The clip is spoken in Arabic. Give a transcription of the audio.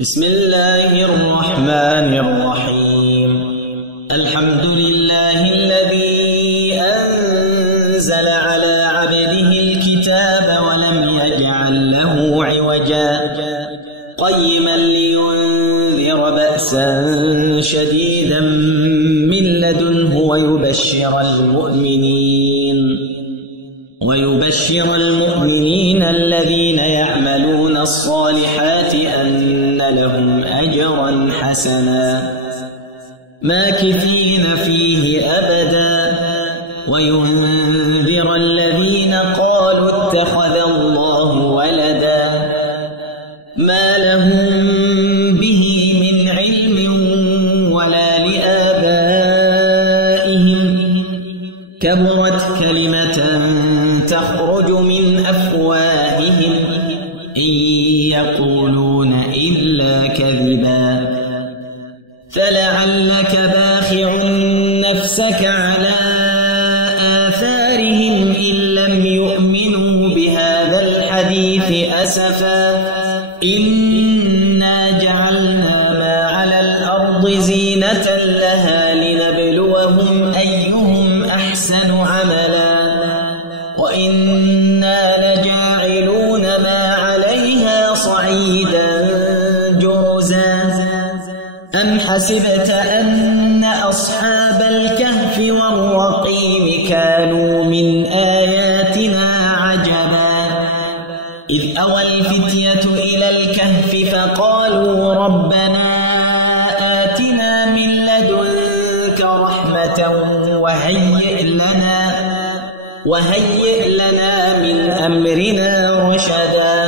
بسم الله الرحمن الرحيم. الحمد لله الذي أنزل على عبده الكتاب ولم يجعل له عوجا قيما لينذر بأسا شديدا من لدنه ويبشر المؤمنين الذين يعملون الصالحات أن لهم أجرا حسنا ماكثين فيه أبدا وينذر الذين قالوا اتخذ الله ولدا ما لهم به من علم ولا لآبائهم كبرت كلمة تخرج من أفواههم إن يقولون إلا كذبا فلعلك باخع نفسك على آثارهم إن لم يؤمنوا بهذا الحديث أسفا إنا جعلنا ما على الأرض زينة لها لنبلوهم أيهم أحسن عملا وإنا لجاعلون ما عليها صعيدا جرزا أم حسبت أن أصحاب الكهف والرقيم كانوا من آياتنا عجبا إذ أوى الفتية إلى الكهف فقالوا ربنا آتنا من لدنك رحمة وهيئ لنا من أمرنا رشدا